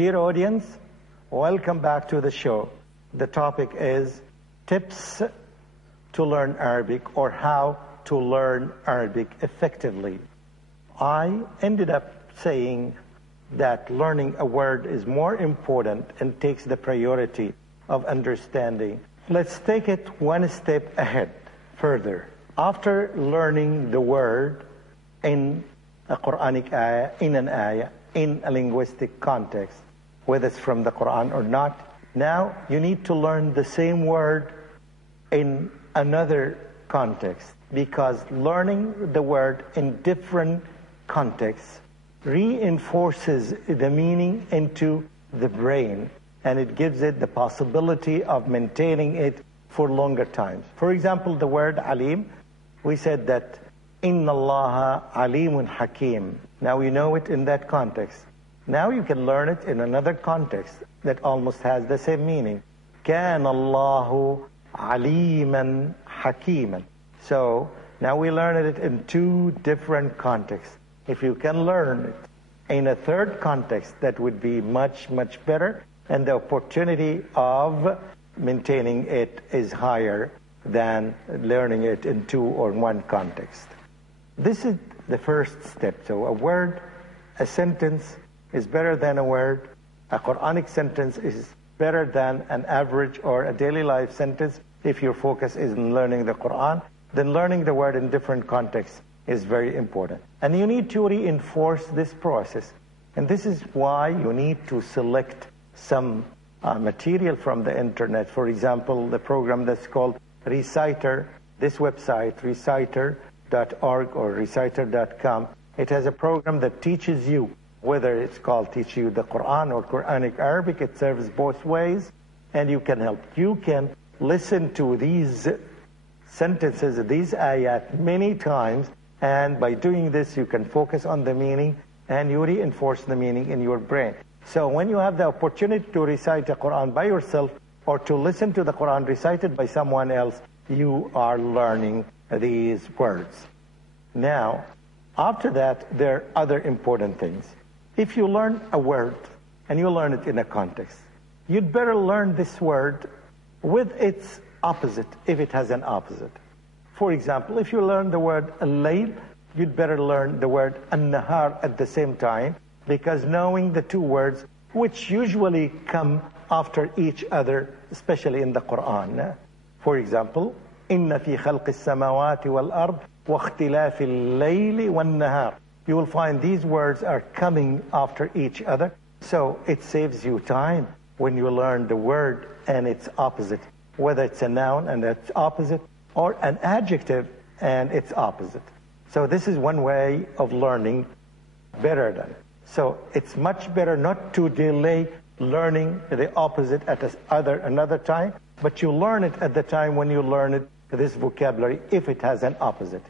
Dear audience, welcome back to the show. The topic is tips to learn Arabic, or how to learn Arabic effectively. I ended up saying that learning a word is more important and takes the priority of understanding. Let's take it one step ahead further. After learning the word in a Quranic ayah, in an ayah, in a linguistic context, whether it's from the Quran or not, now you need to learn the same word in another context, because learning the word in different contexts reinforces the meaning into the brain, and it gives it the possibility of maintaining it for longer times. For example, the word alim, we said that Inna Allaha alimun hakim. Now you know it in that context. Now you can learn it in another context that almost has the same meaning. Kana Allahu aliman hakiman. So now we learn it in two different contexts. If you can learn it in a third context, that would be much, much better, and the opportunity of maintaining it is higher than learning it in two or one context. This is the first step. So a word, a sentence is better than a word. A Quranic sentence is better than an average or a daily life sentence. If your focus is in learning the Quran, then learning the word in different contexts is very important. And you need to reinforce this process. And this is why you need to select some material from the internet. For example, the program that's called Reciter, this website, reciter.org or reciter.com, it has a program that teaches you, whether it's called teach you the Quran or Quranic Arabic, it serves both ways, and you can help. You can listen to these sentences, these ayat many times, and by doing this you can focus on the meaning and you reinforce the meaning in your brain. So when you have the opportunity to recite the Quran by yourself or to listen to the Quran recited by someone else, you are learning these words. Now, after that, there are other important things. If you learn a word and you learn it in a context, you'd better learn this word with its opposite, if it has an opposite. For example, if you learn the word al-layl, you'd better learn the word an-nahar at the same time, because knowing the two words, which usually come after each other, especially in the Quran. For example, إِنَّ فِي خَلْقِ السَّمَاوَاتِ وَالْأَرْضِ وَاخْتِلَافِ اللَّيْلِ وَالنَّهَارِ. You will find these words are coming after each other, so it saves you time when you learn the word and its opposite, whether it's a noun and its opposite, or an adjective and its opposite. So this is one way of learning better than. So it's much better not to delay learning the opposite at another time, but you learn it at the time when you learn it, this vocabulary, if it has an opposite.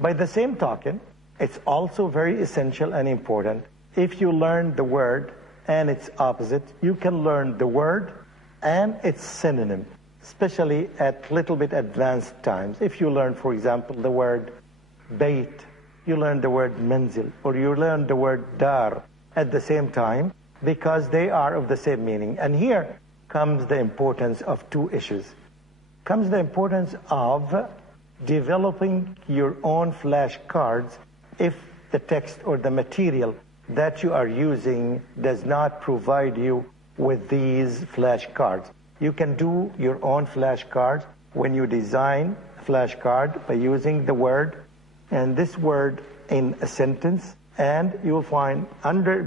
By the same token, it's also very essential and important, if you learn the word and its opposite, you can learn the word and its synonym, especially at little bit advanced times. If you learn, for example, the word bayt, you learn the word manzil, or you learn the word dar at the same time, because they are of the same meaning. And here comes the importance of two issues. Comes the importance of developing your own flashcards if the text or the material that you are using does not provide you with these flashcards. You can do your own flashcards when you design a flashcard by using the word and this word in a sentence, and you will find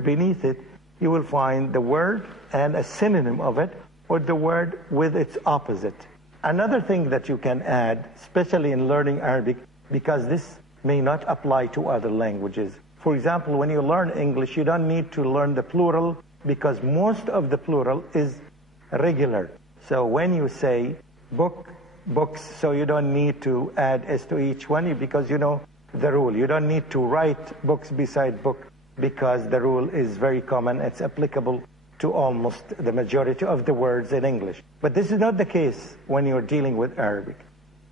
beneath it, you will find the word and a synonym of it, or the word with its opposite. Another thing that you can add, especially in learning Arabic, because this may not apply to other languages. For example, when you learn English, you don't need to learn the plural, because most of the plural is regular. So when you say books, so you don't need to add s to each one, because you know the rule. You don't need to write books beside book, because the rule is very common. It's applicable to almost the majority of the words in English. But this is not the case when you're dealing with Arabic.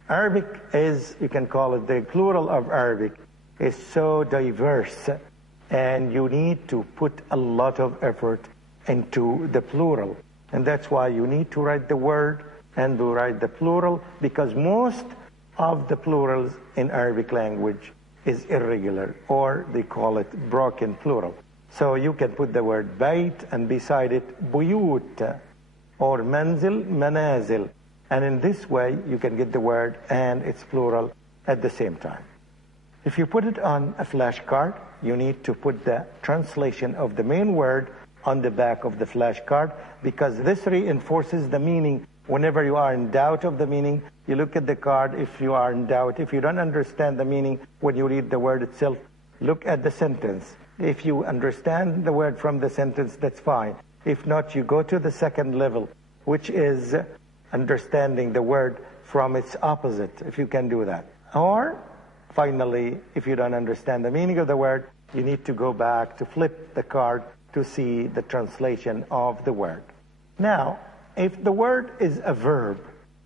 Arabic is, you can call it the plural of Arabic, is so diverse, and you need to put a lot of effort into the plural. And that's why you need to write the word and to write the plural, because most of the plurals in Arabic language is irregular, or they call it broken plural. So you can put the word bayt and beside it buyut, or manzil, manazil. And in this way, you can get the word and its plural at the same time. If you put it on a flashcard, you need to put the translation of the main word on the back of the flashcard, because this reinforces the meaning. Whenever you are in doubt of the meaning, you look at the card. If you are in doubt, if you don't understand the meaning when you read the word itself, look at the sentence. If you understand the word from the sentence, that's fine. If not, you go to the second level, which is understanding the word from its opposite, if you can do that. Or, finally, if you don't understand the meaning of the word, you need to go back to flip the card to see the translation of the word. Now, if the word is a verb,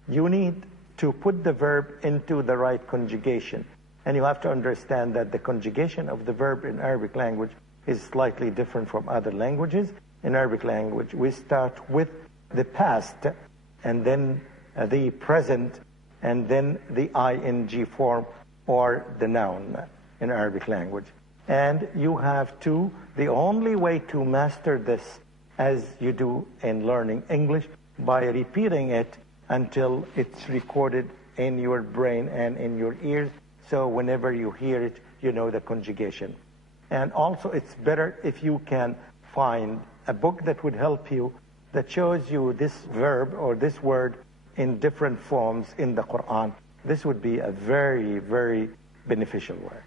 you need to put the verb into the right conjugation. And you have to understand that the conjugation of the verb in Arabic language is slightly different from other languages. In Arabic language, we start with the past, and then the present, and then the ing form, or the noun in Arabic language. And you have to, the only way to master this, as you do in learning English, by repeating it until it's recorded in your brain and in your ears, so whenever you hear it, you know the conjugation. And also, it's better if you can find a book that would help you, that shows you this verb or this word in different forms in the Quran. This would be a very, very beneficial word.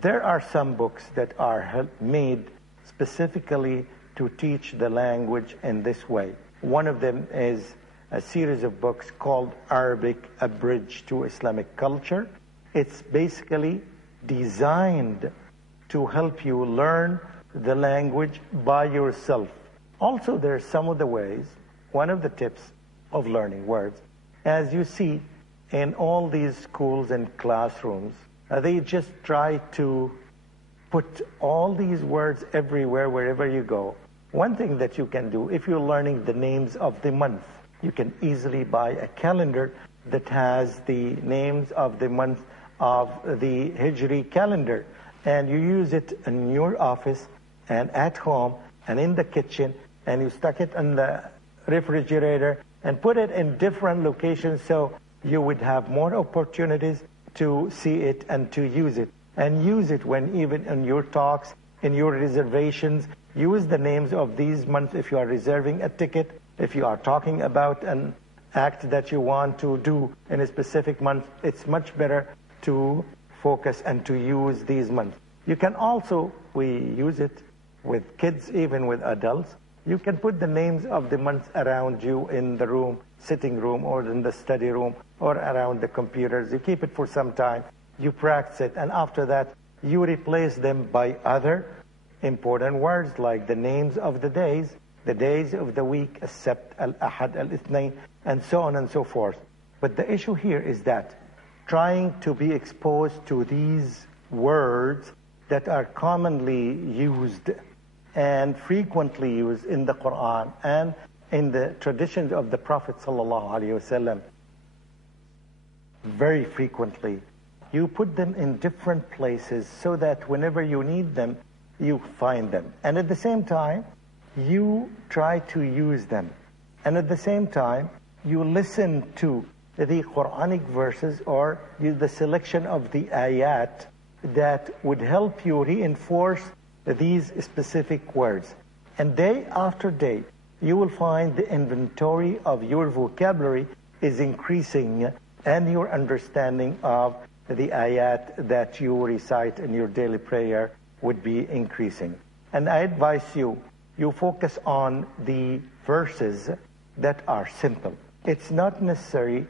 There are some books that are made specifically to teach the language in this way. One of them is a series of books called Arabic: A Bridge to Islamic Culture. It's basically designed to help you learn the language by yourself. Also, there are some of the ways, one of the tips of learning words, as you see in all these schools and classrooms, they just try to put all these words everywhere, wherever you go. One thing that you can do, if you're learning the names of the month, you can easily buy a calendar that has the names of the month of the Hijri calendar. And you use it in your office and at home and in the kitchen, and you stuck it in the refrigerator and put it in different locations, so you would have more opportunities to see it and to use it. And use it when even in your talks, in your reservations, use the names of these months if you are reserving a ticket, if you are talking about an act that you want to do in a specific month. It's much better to focus and to use these months. You can also, we use it with kids, even with adults. You can put the names of the months around you in the room, sitting room, or in the study room, or around the computers. You keep it for some time, you practice it, and after that, you replace them by other important words, like the names of the days of the week, As-Sabt, Al-Ahad, Al-Ithnain, and so on and so forth. But the issue here is that trying to be exposed to these words that are commonly used and frequently used in the Quran and in the traditions of the Prophet ﷺ, very frequently, you put them in different places so that whenever you need them, you find them. And at the same time, you try to use them. And at the same time, you listen to the Quranic verses or the selection of the ayat that would help you reinforce these specific words. And day after day, you will find the inventory of your vocabulary is increasing, and your understanding of the ayat that you recite in your daily prayer would be increasing. And I advise you, you focus on the verses that are simple. It's not necessary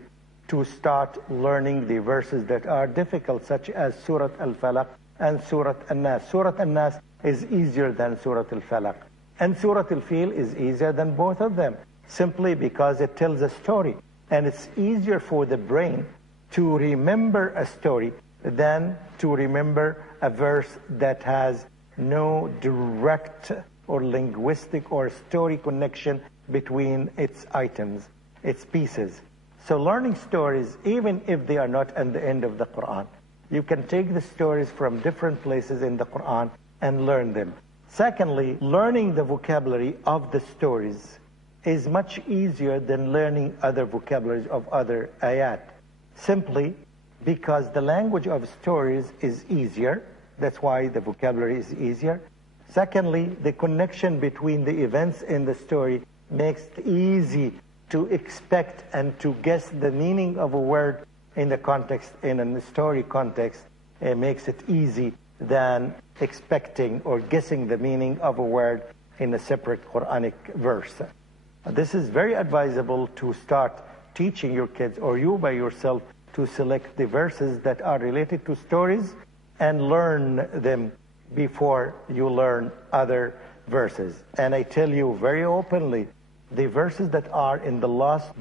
to start learning the verses that are difficult, such as Surah Al-Falaq and Surah An-Nas. Surah An-Nas is easier than Surah Al-Falaq. And Surah Al-Fil is easier than both of them, simply because it tells a story. And it's easier for the brain to remember a story than to remember a verse that has no direct or linguistic or story connection between its items, its pieces. So learning stories, even if they are not at the end of the Quran, you can take the stories from different places in the Quran and learn them. Secondly, learning the vocabulary of the stories is much easier than learning other vocabularies of other ayat, simply because the language of stories is easier. That's why the vocabulary is easier. Secondly, the connection between the events in the story makes it easy to expect and to guess the meaning of a word in the context, in a story context. It makes it easy than expecting or guessing the meaning of a word in a separate Quranic verse. This is very advisable to start teaching your kids, or you by yourself, to select the verses that are related to stories and learn them before you learn other verses. And I tell you very openly, the verses that are in the last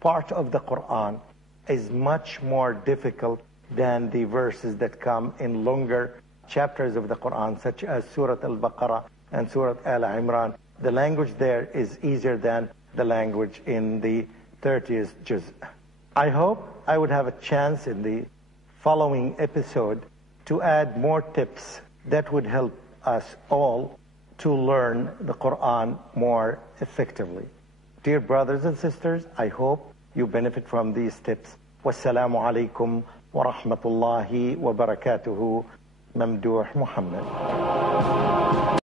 part of the Quran is much more difficult than the verses that come in longer chapters of the Quran, such as Surah Al-Baqarah and Surah Al-Imran. The language there is easier than the language in the 30th juz. I hope I would have a chance in the following episode to add more tips that would help us all to learn the Quran more effectively. Dear brothers and sisters, I hope you benefit from these tips. Wassalamu alaikum wa rahmatullahi wa barakatuhu. Mamdouh Muhammad.